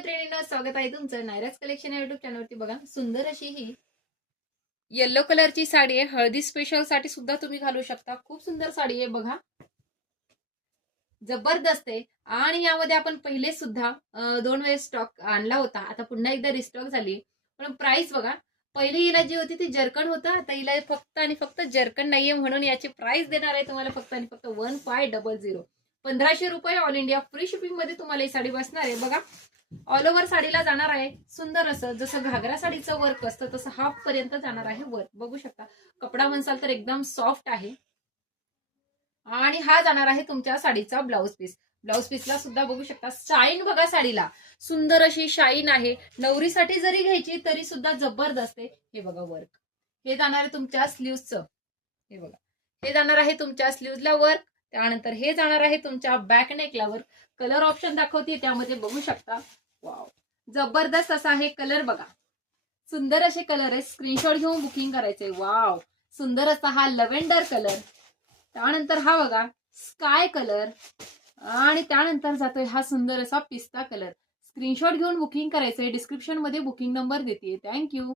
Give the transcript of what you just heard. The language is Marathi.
मैत्रिणींनो, स्वागत आहे तुमचं नायराज कलेक्शन या युट्यूब चॅनलवरती. बघा, सुंदर अशी ही येलो कलरची साडी आहे. हळदी स्पेशल साठी सुद्धा तुम्ही घालू शकता. खूप सुंदर साडी आहे बघा, जबरदस्त आहे. आणि यामध्ये आपण पहिले सुद्धा 2 वेळेस स्टॉक आणला होता. आता पुन्हा एकदा रिस्टॉक झाली. पण प्राइस बघा, पहिली हिला जी होती ती जर्कन होतं. आता हिला फक्त आणि फक्त जर्कन नाहीये, म्हणून याची प्राइस देणार आहे तुम्हाला फक्त आणि फक्त 1500. 1500 रुपये ऑल इंडिया फ्री शिपिंग मध्ये तुम्हाला ही साडी बसणार आहे. बघा, ऑल ओव्हर साडीला जाणार आहे सुंदर असं, जसं घागरा साडीचं वर्क असतं तसं हाफ पर्यंत जाणार आहे वर्क. बघू शकता, कपडा म्हणसाल तर एकदम सॉफ्ट आहे. आणि हा जाणार आहे तुमच्या साडीचा ब्लाऊज पीस. ब्लाऊज पीसला सुद्धा बघू शकता, शाईन बघा साडीला, सुंदर अशी शाईन आहे. नवरीसाठी जरी घ्यायची तरी सुद्धा जबरदस्त आहे. हे बघा वर्क, हे जाणार आहे तुमच्या स्लीव्हचं. हे बघा, हे जाणार आहे तुमच्या स्लीव्हजला वर्क. त्यानंतर हे जाणार आहे तुमच्या बॅक नेकला वर्क. कलर ऑप्शन दाखवते त्यामध्ये बघू शकता. वाव, जबरदस्त असा आहे कलर बघा, सुंदर असे कलर आहे. स्क्रीनशॉट घेऊन बुकिंग करायचंय. वाव, सुंदर असा हा लव्हेंडर कलर. त्यानंतर हा बघा स्काय कलर. आणि त्यानंतर जातोय हा सुंदर असा पिस्ता कलर. स्क्रीनशॉट घेऊन बुकिंग करायचंय. डिस्क्रिप्शन मध्ये बुकिंग नंबर देते. थँक्यू.